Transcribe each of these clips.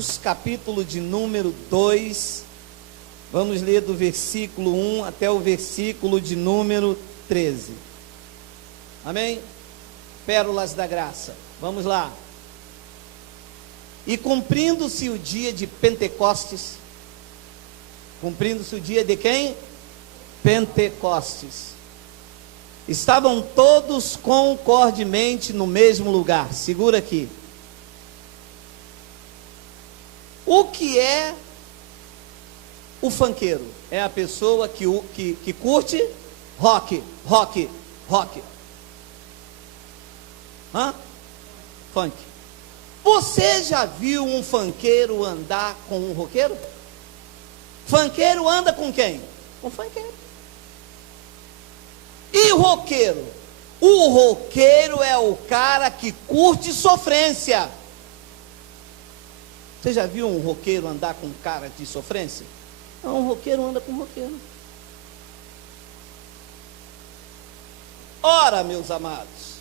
Atos, capítulo de número 2, vamos ler do versículo 1 até o versículo de número 13. Amém? Pérolas da graça. Vamos lá. E cumprindo-se o dia de Pentecostes. Cumprindo-se o dia de quem? Pentecostes. Estavam todos concordemente no mesmo lugar. Segura aqui. O que é o funkeiro? É a pessoa que curte rock. Hã? Funk. Você já viu um funkeiro andar com um roqueiro? Funkeiro anda com quem? Com funkeiro. E roqueiro? O roqueiro é o cara que curte sofrência. Você já viu um roqueiro andar com um cara de sofrência? Não, um roqueiro anda com um roqueiro. Ora, meus amados,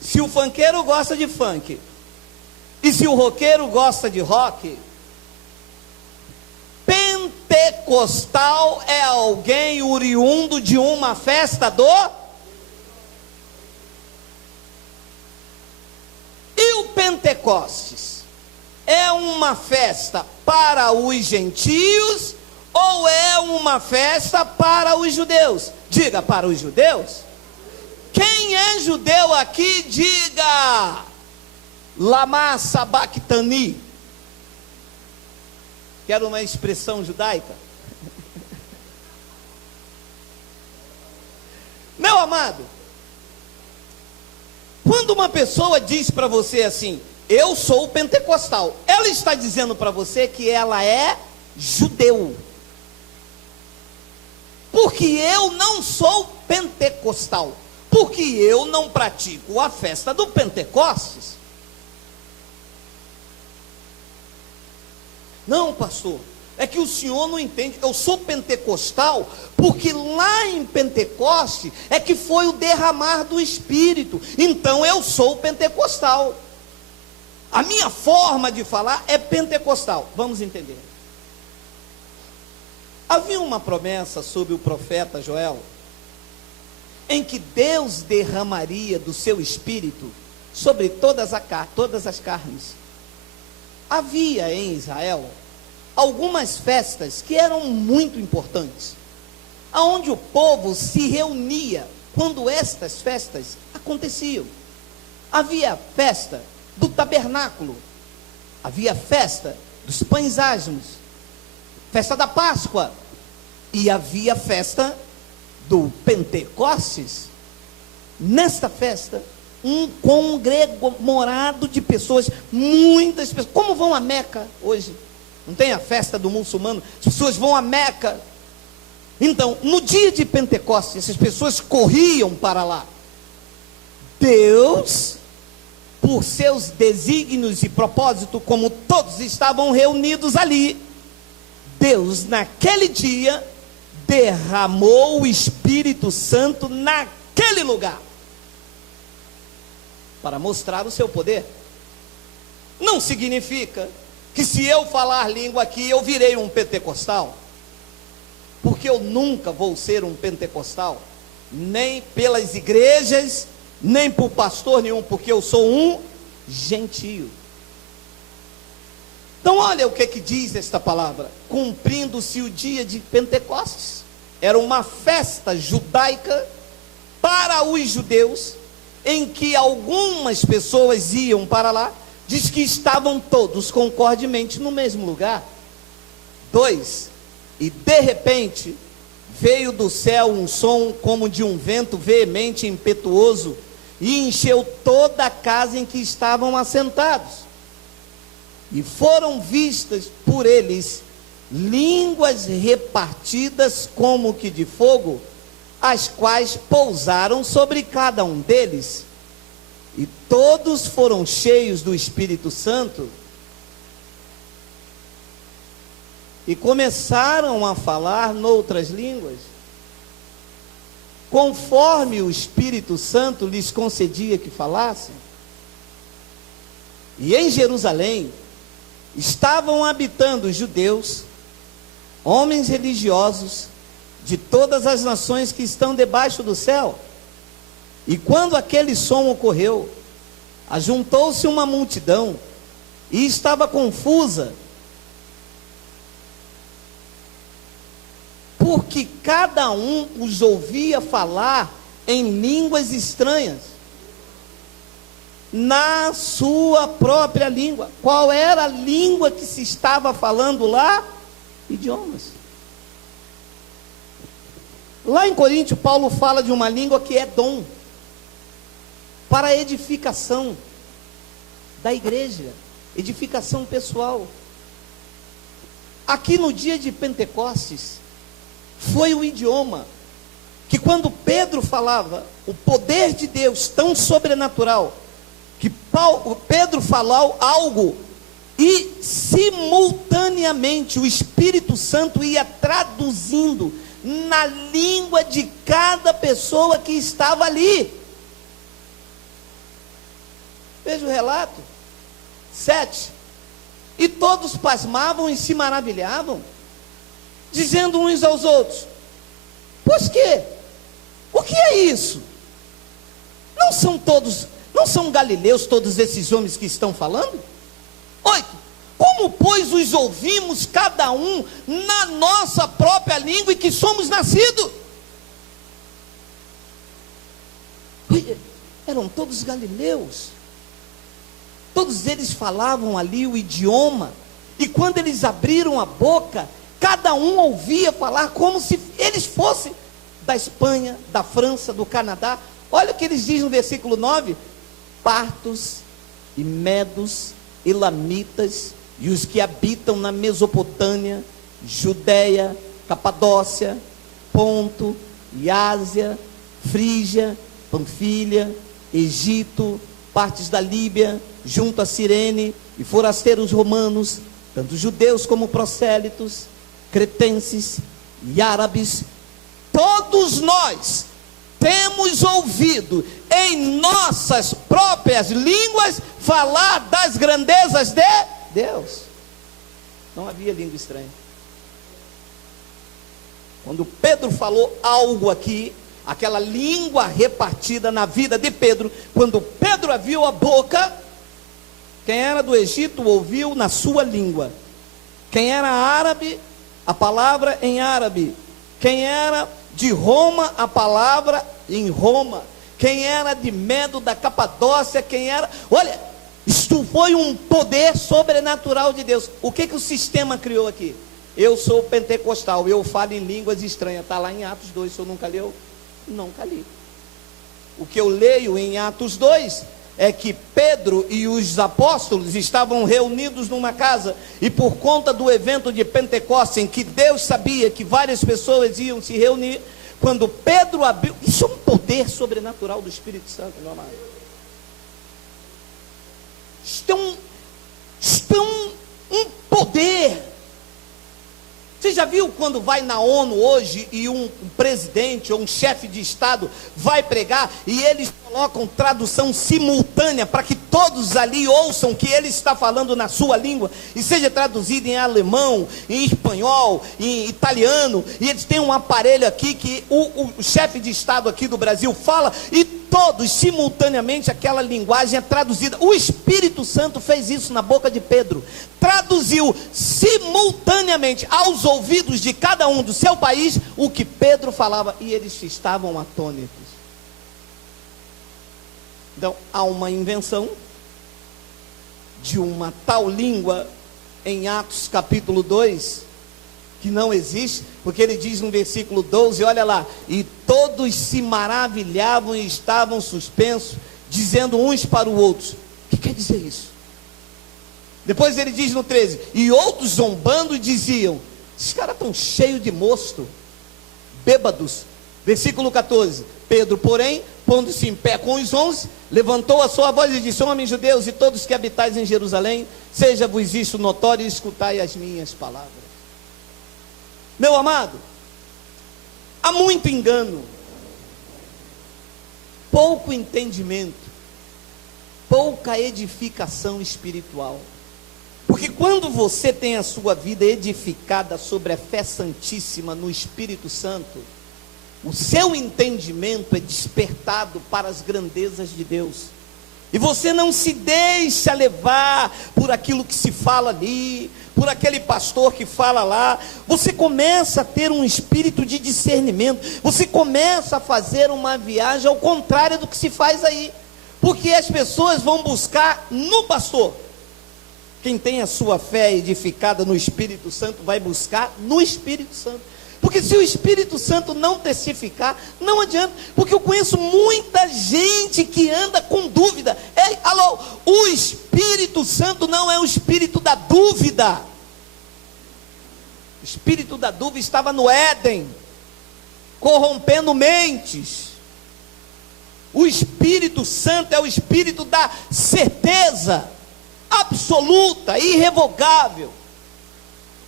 se o funkeiro gosta de funk, e se o roqueiro gosta de rock, pentecostal é alguém oriundo de uma festa do... E o Pentecostes? É uma festa para os gentios ou é uma festa para os judeus? Diga, para os judeus. Quem é judeu aqui, diga Lama Sabachthani. Quero uma expressão judaica. Meu amado, quando uma pessoa diz para você assim, eu sou pentecostal, ela está dizendo para você que ela é judeu. Porque eu não sou pentecostal, porque eu não pratico a festa do Pentecostes. Não, pastor, é que o senhor não entende. Eu sou pentecostal porque lá em Pentecoste é que foi o derramar do Espírito. Então eu sou pentecostal. A minha forma de falar é pentecostal. Vamos entender. Havia uma promessa sobre o profeta Joel, em que Deus derramaria do seu Espírito sobre todas as carnes. Havia em Israel algumas festas que eram muito importantes, aonde o povo se reunia quando estas festas aconteciam. Havia a festa do tabernáculo, havia a festa dos pães asmos, festa da Páscoa, e havia a festa do Pentecostes. Nesta festa, um conglomerado de pessoas, muitas pessoas, como vão a Meca hoje, não tem a festa do muçulmano, as pessoas vão a Meca. Então, no dia de Pentecostes, essas pessoas corriam para lá. Deus, por seus desígnios e propósito, como todos estavam reunidos ali, Deus naquele dia derramou o Espírito Santo naquele lugar, para mostrar o seu poder. Não significa que se eu falar língua aqui, eu virei um pentecostal, porque eu nunca vou ser um pentecostal, nem pelas igrejas, nem por pastor nenhum, porque eu sou um gentio. Então olha o que diz esta palavra: cumprindo-se o dia de Pentecostes. Era uma festa judaica para os judeus, em que algumas pessoas iam para lá. Diz que estavam todos concordemente no mesmo lugar. 2, e de repente veio do céu um som como de um vento veemente e impetuoso, e encheu toda a casa em que estavam assentados. E foram vistas por eles línguas repartidas como que de fogo, as quais pousaram sobre cada um deles. E todos foram cheios do Espírito Santo e começaram a falar noutras línguas, conforme o Espírito Santo lhes concedia que falassem. E em Jerusalém estavam habitando os judeus, homens religiosos de todas as nações que estão debaixo do céu. E quando aquele som ocorreu, ajuntou-se uma multidão e estava confusa, porque cada um os ouvia falar em línguas estranhas, na sua própria língua. Qual era a língua que se estava falando lá? Idiomas. Lá em Coríntios, Paulo fala de uma língua que é dom, para a edificação da igreja, edificação pessoal. Aqui no dia de Pentecostes, foi o idioma, que quando Pedro falava, o poder de Deus tão sobrenatural, que Pedro falou algo, e simultaneamente o Espírito Santo ia traduzindo na língua de cada pessoa que estava ali. Veja o relato, 7, e todos pasmavam e se maravilhavam, dizendo uns aos outros: pois que? O que é isso? Não são galileus todos esses homens que estão falando? 8, como pois os ouvimos cada um na nossa própria língua e que somos nascidos? Eram todos galileus, todos eles falavam ali o idioma, e quando eles abriram a boca, cada um ouvia falar como se eles fossem da Espanha, da França, do Canadá. Olha o que eles dizem no versículo 9: partos e medos, elamitas, e os que habitam na Mesopotâmia, Judéia, Capadócia, Ponto, e Ásia, Frígia, Panfilha, Egito, partes da Líbia, junto a Cirene, e forasteiros romanos, tanto judeus como prosélitos, cretenses e árabes, todos nós temos ouvido em nossas próprias línguas falar das grandezas de Deus. Não havia língua estranha. Quando Pedro falou algo aqui, aquela língua repartida na vida de Pedro, quando Pedro abriu a boca, quem era do Egito ouviu na sua língua, quem era árabe, a palavra em árabe, quem era de Roma, a palavra em Roma, quem era de Medo, da Capadócia, quem era, olha, isto foi um poder sobrenatural de Deus. O que o sistema criou aqui? Eu sou pentecostal, eu falo em línguas estranhas, está lá em Atos 2, o senhor nunca leu? Nunca li. O que eu leio em Atos 2 é que Pedro e os apóstolos estavam reunidos numa casa, e por conta do evento de Pentecostes, em que Deus sabia que várias pessoas iam se reunir, quando Pedro abriu, isso é um poder sobrenatural do Espírito Santo, meu amado. Isto é um poder. Você já viu quando vai na ONU hoje e um presidente ou um chefe de estado vai pregar e eles colocam tradução simultânea para que todos ali ouçam que ele está falando na sua língua e seja traduzido em alemão, em espanhol, em italiano, e eles têm um aparelho aqui que o chefe de estado aqui do Brasil fala e todos simultaneamente aquela linguagem é traduzida. O Espírito Santo fez isso na boca de Pedro, traduziu simultaneamente aos ouvidos de cada um do seu país o que Pedro falava, e eles estavam atônitos. Então há uma invenção de uma tal língua em Atos capítulo 2 que não existe, porque ele diz no versículo 12, olha lá, e todos se maravilhavam e estavam suspensos, dizendo uns para os outros: o que quer dizer isso? Depois ele diz no 13, e outros zombando diziam: esses caras estão cheios de mosto, bêbados. Versículo 14, Pedro, porém, pondo-se em pé com os 11, levantou a sua voz e disse: homens judeus e todos que habitais em Jerusalém, seja-vos isso notório e escutai as minhas palavras. Meu amado, há muito engano, pouco entendimento, pouca edificação espiritual. Porque quando você tem a sua vida edificada sobre a fé santíssima no Espírito Santo, o seu entendimento é despertado para as grandezas de Deus. E você não se deixa levar por aquilo que se fala ali, por aquele pastor que fala lá. Você começa a ter um espírito de discernimento. Você começa a fazer uma viagem ao contrário do que se faz aí. Porque as pessoas vão buscar no pastor. Quem tem a sua fé edificada no Espírito Santo vai buscar no Espírito Santo. Porque se o Espírito Santo não testificar, não adianta. Porque eu conheço muita gente que anda com dúvida. Ei, alô, o Espírito Santo não é o espírito da dúvida. O espírito da dúvida estava no Éden, corrompendo mentes. O Espírito Santo é o espírito da certeza absoluta, irrevogável.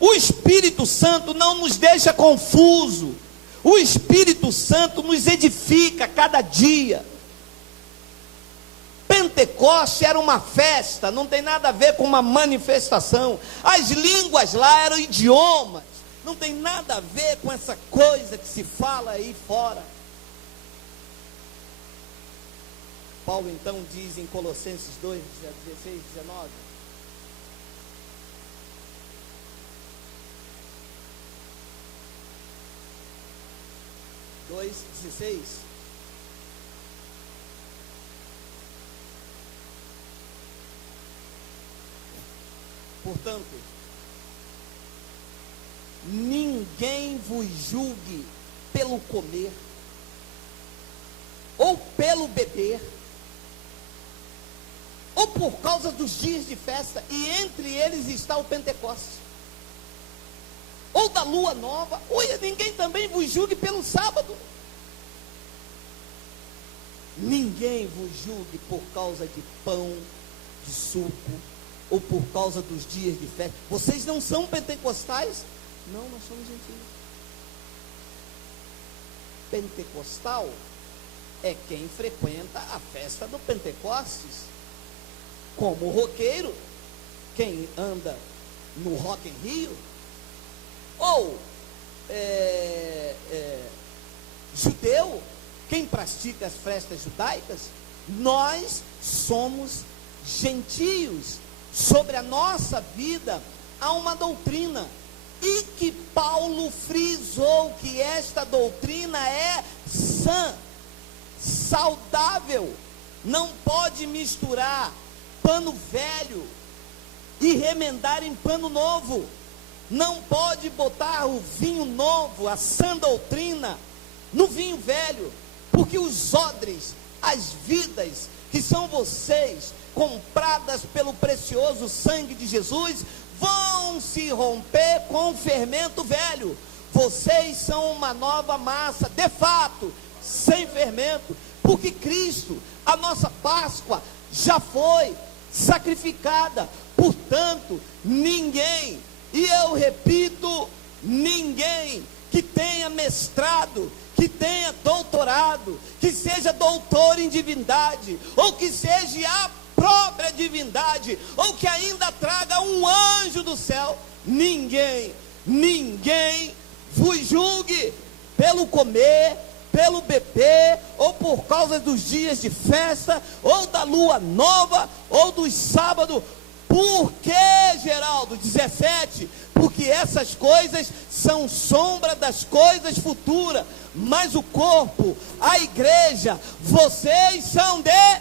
O Espírito Santo não nos deixa confuso. O Espírito Santo nos edifica cada dia. Pentecoste era uma festa, não tem nada a ver com uma manifestação. As línguas lá eram idiomas, não tem nada a ver com essa coisa que se fala aí fora. Paulo então diz em Colossenses 2, 16, 19: portanto, ninguém vos julgue pelo comer, ou pelo beber, ou por causa dos dias de festa, e entre eles está o Pentecostes, ou da lua nova, ou ninguém também vos julgue pelo sábado. Ninguém vos julgue por causa de pão, de suco, ou por causa dos dias de festa. Vocês não são pentecostais? Não, nós somos gentios. Pentecostal é quem frequenta a festa do Pentecostes. Como o roqueiro, quem anda no Rock in Rio, ou judeu, quem pratica as festas judaicas. Nós somos gentios. Sobre a nossa vida há uma doutrina, e que Paulo frisou que esta doutrina é sã, saudável. Não pode misturar pano velho e remendar em pano novo. Não pode botar o vinho novo, a sã doutrina, no vinho velho, porque os odres, as vidas que são vocês, compradas pelo precioso sangue de Jesus, vão se romper com o fermento velho. Vocês são uma nova massa, de fato, sem fermento, porque Cristo, a nossa Páscoa, já foi sacrificada. Portanto, ninguém, e eu repito, ninguém que tenha mestrado, que tenha doutorado, que seja doutor em divindade, ou que seja a própria divindade, ou que ainda traga um anjo do céu, ninguém vos julgue pelo comer, pelo beber, ou por causa dos dias de festa, ou da lua nova, ou dos sábados. Por que, Geraldo? 17, porque essas coisas são sombra das coisas futuras, mas o corpo, a igreja, vocês são de